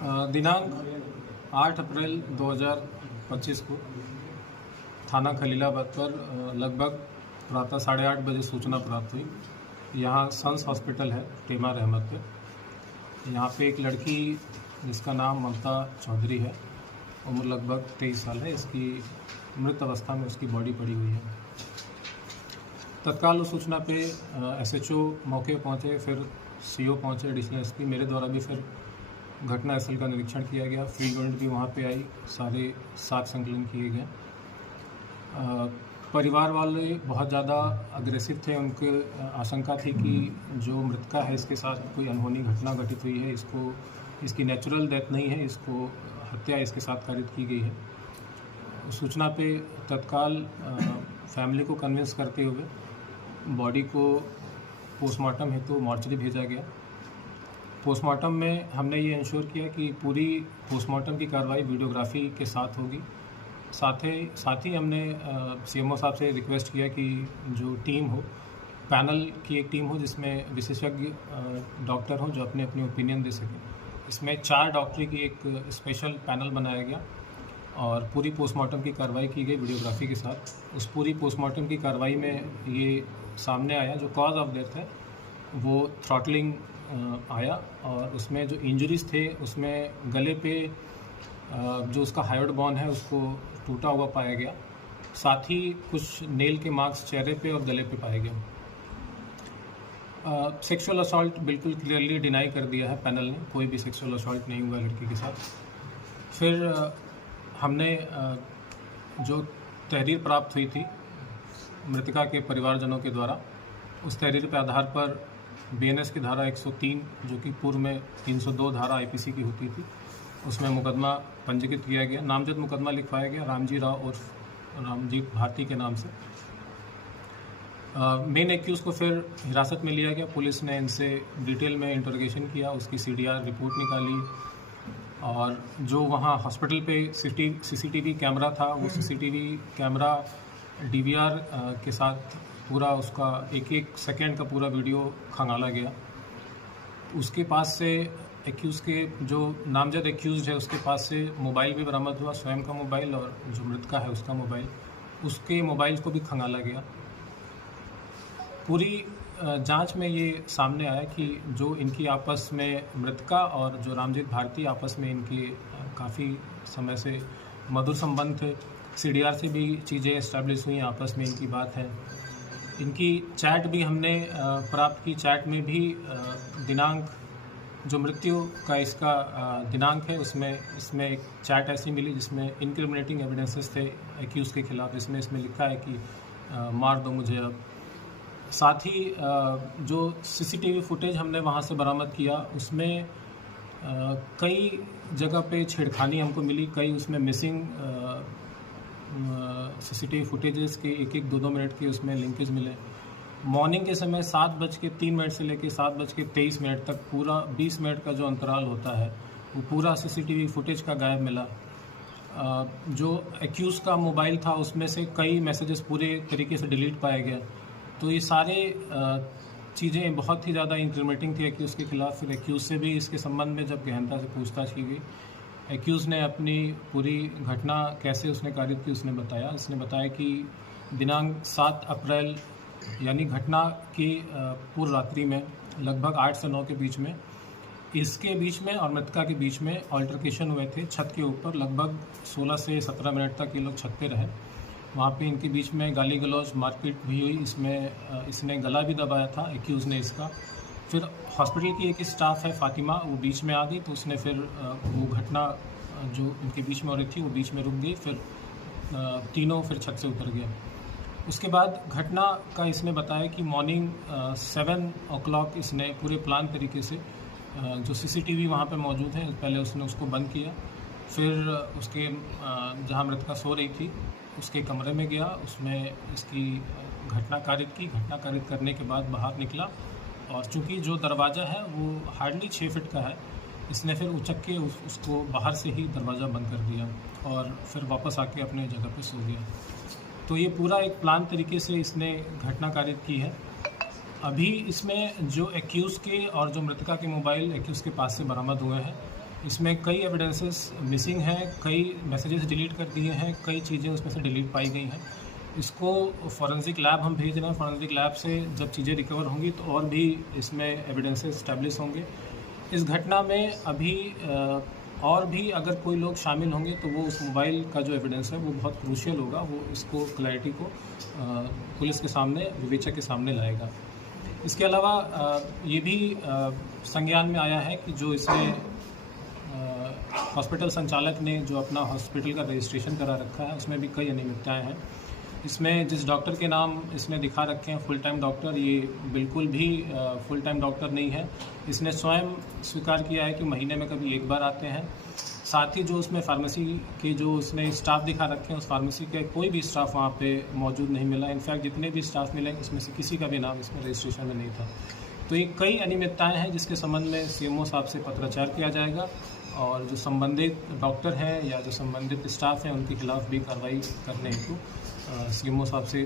दिनांक 8 अप्रैल 2025 को थाना खलीलाबाद पर लगभग प्रातः 8:30 बजे सूचना प्राप्त हुई। यहाँ सन्स हॉस्पिटल है टेमा रहमत पे। यहाँ पे एक लड़की जिसका नाम ममता चौधरी है, उम्र लगभग 23 साल है। इसकी मृत अवस्था में उसकी बॉडी पड़ी हुई है। तत्काल उस सूचना पे एसएचओ मौके पहुँचे, फिर सीओ पहुँचे, एडिशनल एसपी, मेरे द्वारा भी फिर घटना स्थल का निरीक्षण किया गया। फील्ड यूनिट भी वहाँ पे आई, सारे साथ संकलन किए गए। परिवार वाले बहुत ज़्यादा अग्रेसिव थे। उनके आशंका थी कि जो मृतका है इसके साथ कोई अनहोनी घटना घटित हुई है, इसकी नेचुरल डेथ नहीं है, इसको हत्या इसके साथ कारित की गई है। सूचना पे तत्काल फैमिली को कन्विंस करते हुए बॉडी को पोस्टमार्टम हेतु मॉर्चरी भेजा गया। पोस्टमार्टम में हमने ये इंश्योर किया कि पूरी पोस्टमार्टम की कार्रवाई वीडियोग्राफी के साथ होगी। साथ ही हमने सीएमओ साहब से रिक्वेस्ट किया कि जो टीम हो, पैनल की एक टीम हो जिसमें विशेषज्ञ डॉक्टर हों जो अपने अपने ओपिनियन दे सकें। इसमें 4 डॉक्टरी की एक स्पेशल पैनल बनाया गया और पूरी पोस्टमार्टम की कार्रवाई की गई वीडियोग्राफी के साथ। उस पूरी पोस्टमार्टम की कार्रवाई में ये सामने आया, जो कॉज ऑफ डेथ है वो थ्रॉटलिंग आया और उसमें जो इंजरीज थे उसमें गले पे जो उसका हायोड बोन है उसको टूटा हुआ पाया गया। साथ ही कुछ नेल के मार्क्स चेहरे पे और गले पे पाए गए। सेक्सुअल असॉल्ट बिल्कुल क्लियरली डिनाई कर दिया है पैनल ने, कोई भी सेक्सुअल असॉल्ट नहीं हुआ लड़की के साथ। फिर हमने जो तहरीर प्राप्त हुई थी मृतका के परिवारजनों के द्वारा, उस तहरीर के आधार पर बीएनएस की धारा 103 जो कि पूर्व में 302 धारा आईपीसी की होती थी, उसमें मुकदमा पंजीकृत किया गया। नामजद मुकदमा लिखवाया गया रामजी राव और रामजीत भारती के नाम से। मेन एक्यूज़ को फिर हिरासत में लिया गया। पुलिस ने इनसे डिटेल में इंटरोगेशन किया, उसकी सीडीआर रिपोर्ट निकाली और जो वहाँ हॉस्पिटल पे सीसीटीवी कैमरा था, वो सीसीटीवी कैमरा डीवीआर के साथ पूरा उसका एक सेकेंड का पूरा वीडियो खंगाला गया। उसके पास से एक्यूज़ के जो नामजद एक्यूज़ है उसके पास से मोबाइल भी बरामद हुआ, स्वयं का मोबाइल और जो मृतका है उसका मोबाइल, उसके मोबाइल को भी खंगाला गया। पूरी जांच में ये सामने आया कि जो इनकी आपस में मृतका और जो रामजीत भारती आपस में इनके काफ़ी समय से मधुर संबंध थे। सीडीआर से भी चीज़ें एस्टैब्लिश हुई, आपस में इनकी बात है। इनकी चैट भी हमने प्राप्त की। चैट में भी दिनांक जो मृत्यु का इसका दिनांक है इसमें एक चैट ऐसी मिली जिसमें इनक्रिमिनेटिंग एविडेंसेस थे एक्यूज़ के खिलाफ। इसमें लिखा है कि मार दो मुझे अब। साथ ही जो सीसीटीवी फुटेज हमने वहाँ से बरामद किया उसमें कई जगह पे छेड़खानी हमको मिली। कई उसमें मिसिंग सीसीटीवी फुटेजेस के 1-1, 2-2 मिनट के उसमें लिंकेज मिले। मॉर्निंग के समय 7:03 से लेकर 7:23 तक पूरा 20 मिनट का जो अंतराल होता है वो पूरा सीसीटीवी फुटेज का गायब मिला। जो एक्यूज़ का मोबाइल था उसमें से कई मैसेजेस पूरे तरीके से डिलीट पाए गए। तो ये सारे चीज़ें बहुत ही ज़्यादा इंक्रिमिनेटिंग थी एक्यूज़ के खिलाफ। फिर एक्यूज़ से भी इसके संबंध में जब गहनता से पूछताछ की गई, एक्यूज़ ने अपनी पूरी घटना कैसे उसने कारित की उसने बताया कि दिनांक 7 अप्रैल यानी घटना की पूर्व रात्रि में लगभग 8 से 9 के बीच में इसके बीच में और मृतका के बीच में अल्टरकेशन हुए थे छत के ऊपर। लगभग 16 से 17 मिनट तक ये लोग छत पे रहे। वहाँ पे इनके बीच में गाली गलौज मारपीट भी हुई। इसने गला भी दबाया था एक्यूज़ ने इसका। फिर हॉस्पिटल की एक स्टाफ है फातिमा, वो बीच में आ गई तो उसने फिर वो घटना जो इनके बीच में हो रही थी वो बीच में रुक गई। फिर तीनों फिर छत से उतर गए। उसके बाद घटना का इसने बताया कि मॉर्निंग 7 o'clock इसने पूरे प्लान तरीके से जो सीसीटीवी वहाँ पे मौजूद है पहले उसने उसको बंद किया। फिर उसके जहाँ मृतका सो रही थी उसके कमरे में गया, उसमें इसकी घटना कारित की। घटना कारित करने के बाद बाहर निकला और चूँकि जो दरवाज़ा है वो हार्डली 6 फीट का है, इसने फिर उचक के उसको बाहर से ही दरवाज़ा बंद कर दिया और फिर वापस आके अपने जगह पे सो गया। तो ये पूरा एक प्लान तरीके से इसने घटना कारित की है। अभी इसमें जो एक्यूज़ के और जो मृतका के मोबाइल एक्यूज़ के पास से बरामद हुए हैं इसमें कई एविडेंसेस मिसिंग हैं, कई मैसेजेस डिलीट कर दिए हैं, कई चीज़ें उसमें से डिलीट पाई गई हैं। इसको फॉरेंसिक लैब हम भेज रहे हैं। फॉरेंसिक लैब से जब चीज़ें रिकवर होंगी तो और भी इसमें एविडेंसेस इस्टेब्लिश होंगे। इस घटना में अभी और भी अगर कोई लोग शामिल होंगे तो वो उस मोबाइल का जो एविडेंस है वो बहुत क्रूशियल होगा। वो इसको क्लैरिटी को पुलिस के सामने, विवेचक के सामने लाएगा। इसके अलावा ये भी संज्ञान में आया है कि जो इसमें हॉस्पिटल संचालक ने जो अपना हॉस्पिटल का रजिस्ट्रेशन करा रखा है उसमें भी कई अनियमितताएँ हैं। इसमें जिस डॉक्टर के नाम इसने दिखा रखे हैं फुल टाइम डॉक्टर, ये बिल्कुल भी फुल टाइम डॉक्टर नहीं है। इसने स्वयं स्वीकार किया है कि महीने में कभी एक बार आते हैं। साथ ही जो उसमें फार्मेसी के जो उसने स्टाफ दिखा रखे हैं, उस फार्मेसी के कोई भी स्टाफ वहाँ पे मौजूद नहीं मिला। इनफैक्ट जितने भी स्टाफ मिले उसमें से किसी का भी नाम इसमें रजिस्ट्रेशन में नहीं था। तो ये कई अनियमितताएँ हैं जिसके संबंध में सीएमओ साहब से पत्राचार किया जाएगा और जो संबंधित डॉक्टर हैं या जो संबंधित स्टाफ हैं उनके खिलाफ भी कार्रवाई करने हेतु सीएमओ साहब से